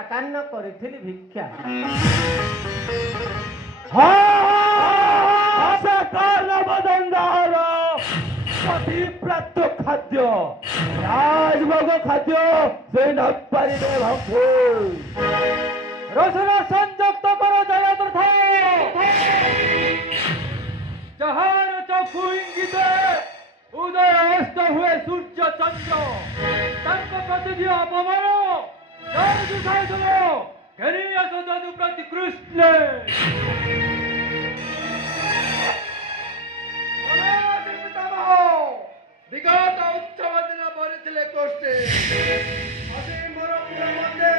ସାକାନ୍ନ କରିଥିଲି ଭିକ୍ଷା। ପ୍ରାପ୍ତ ଖାଦ୍ୟ ରାଜଭୋଗ ଖାଦ୍ୟ ସେ ନପାରିବେ ଭକ୍ତି রসনা সংযুক্ত করো জয়দ্রথ। যাহার চক্ষু ইঙ্গিতে উদয় অস্ত হুয়ে সূর্য চন্দ্র তাঙ্ক প্রতি দিও অপমান যার দুষায় দেব ঘেরি আস যদু প্রতি কৃষ্ণে। বিগত উৎসব দিন পড়িলে কষ্টে আজি মোর মধ্যে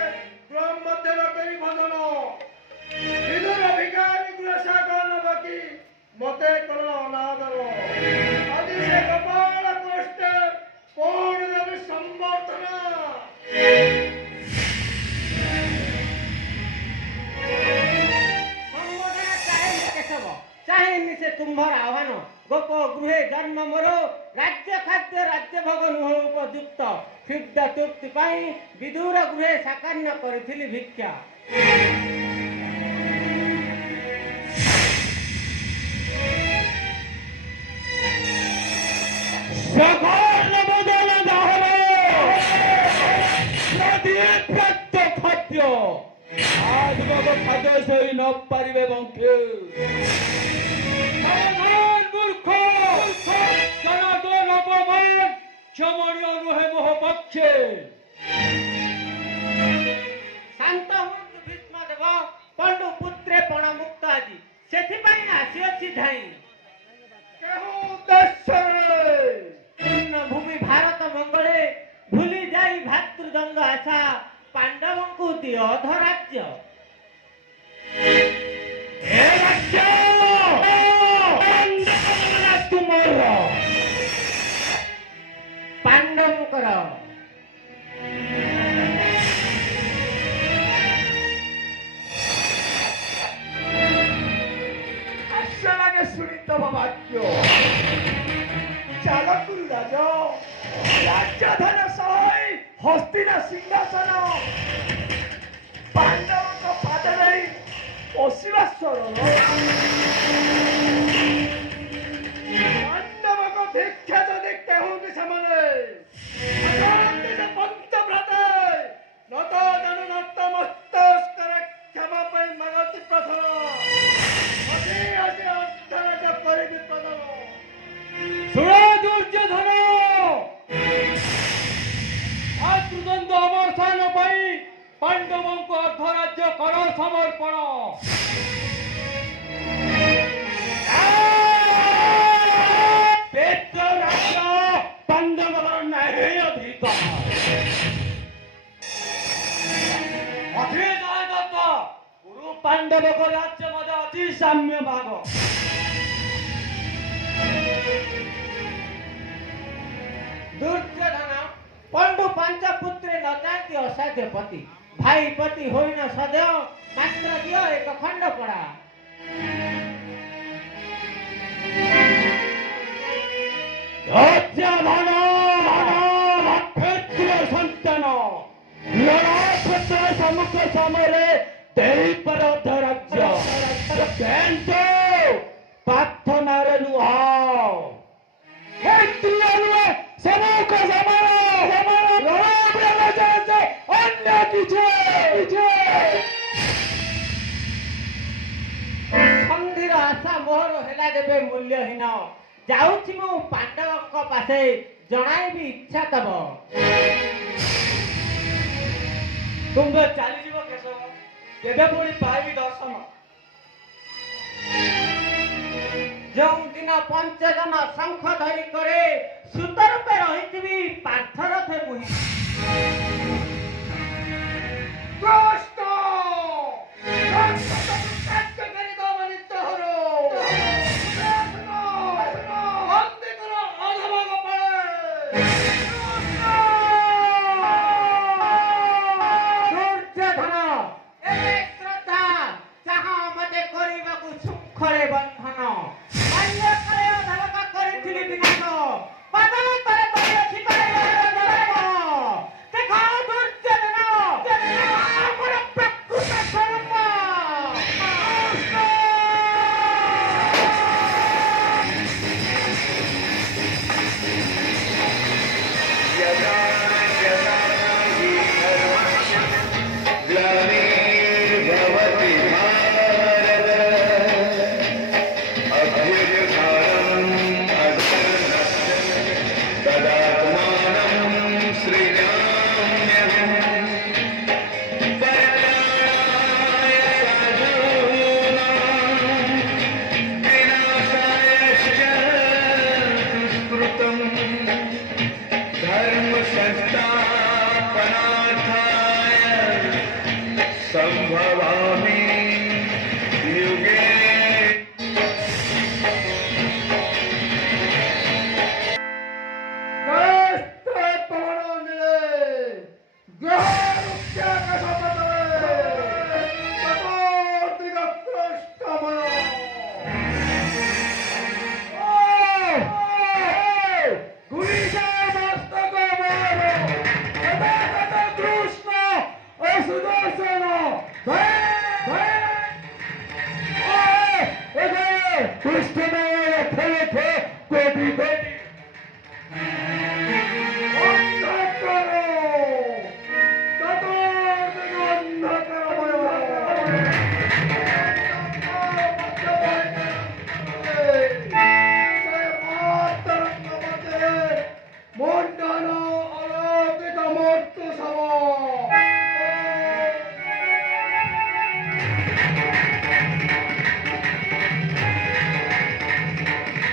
ক্রম মধ্যে রকই ভজন বিদুর ভিখারি গুণসাগর নবকি মতে কর অনাদর আজি সে গোপাল কষ্টে কোন দেবে সম্বর্ধনা। চাহিনি সে তোমার আহ্বান গোপ গৃহে জন্ম মোর রাজ্য খাদ্য রাজ্য ভোগ নুহ উপযুক্ত ক্ষুদ্র তৃপ্তি পাই বিদুর গৃহে সাকান্ন করিଥିଲି ভিক্ষা। খাদ্য রাজভোগ খাদ্য সেই নপারিবে বংশে মূর্খ জনার্দন অপমান সমরীয় নহে মোহ পক্ষে। শান্ত ହୁଅନ୍ତୁ ଭୀଷ୍ମଦେବ ପଣ୍ଡୁ ପୁତ୍ରେ ପଣ ମୁକ୍ତ ଆଜି ସେଥିପାଇଁ ଆସିଅଛି ଧାଇଁ। କେଉଁ ଉଦ୍ଦେଶ୍ୟରେ ପୂର୍ଣ୍ଣ ଭୂମି ଭାରତ ମଙ୍ଗଳେ ଭୁଲି ଯାଇ ଭାତୃଦଣ୍ଡ ଆଶା ପାଣ୍ଡବଙ୍କୁ ଦିଅ ଅଧରାଜ୍ୟ। ଏ ରାଜ୍ୟ ତୁମର ପାଣ୍ଡବଙ୍କର। ହାସ୍ୟ ଲାଗେ ଶୁଣି ତମ ବାକ୍ୟ ଚାଲକୁରୁ ରାଜ ରାଜଧାନ ସହଇ ହସ୍ତିନା ସିଂହାସନ ପାଣ୍ଡବଙ୍କ ପାଦରେ ପଶିବା ସ୍ୱର ପାଣ୍ଡବଙ୍କ ଭିକ୍ଷା ଯଦି କେହୁନ୍ତି ସେମାନେ ପଞ୍ଚଭ୍ରାତେ নত ଜାଣୁ নত ମସ୍ତକରେ କ୍ଷମା ପାଇଁ ମାଗନ୍ତି ପ୍ରଥମ ହସି ହସି ଅନ୍ତରଟ କରିବି ପ୍ରଥମ। ଶୁଣ ଦୁର୍ଯ୍ୟୋଧନ ଭାତୃଦଣ୍ଡ ଅବସାନ ପାଇଁ ପାଣ୍ଡବଙ୍କୁ ଅର୍ଦ୍ଧରାଜ୍ୟ କର ସମର୍ପଣ। ପାଣ୍ଡବର ନାହିଁ ଅଧିକାର ଗୁରୁ ପାଣ୍ଡବଙ୍କ ରାଜ୍ୟ ମଧ୍ୟ ଅତି ସାମ୍ୟ ଭାଗ। ଦୁର୍ଯ୍ୟୋଧନ ପଣ୍ଡୁ ପାଞ୍ଚ ପୁତ୍ରେ ନ ଯାଆନ୍ତି ଅସାଧ୍ୟ ପତି ଭାଇ ପତି ହୋଇନ ସଦେହ ମାତ୍ର ଦିଅ ଏକ ଖଣ୍ଡ ପଡ଼ା। ସନ୍ତାନ ଲଢାକ୍ଷେତ୍ର ସମ୍ମୁଖ ସମୟରେ ଦେଇପାର ଅଧରାଜ୍ୟ କିନ୍ତୁ ପ୍ରାର୍ଥନାରେ ନୁହ ସମ୍ମୁଖ ସମର ଅନ୍ୟ କିଛି ସନ୍ଧିର ଆଶା ମୋହର ହେଲା ଯେବେ ମୂଲ୍ୟହୀନ ଯାଉଛି ମୁଁ ପାଣ୍ଡବଙ୍କ ପାଶେ ଜଣାଇବି ଇଚ୍ଛା ତବ। ତୁମ୍ଭ ଚାଲିଯିବ କେଶବ କେବେ ପୁଣି ପାଇବି ଦର୍ଶନ। ଯେଉଁଦିନ ପଞ୍ଚଜନ ଶଙ୍ଖ ଧରି କରେ ସୁତ ରୂପେ ରହିଥିବି ପାର୍ଥରଥେ ମୁହିଁ। संभवा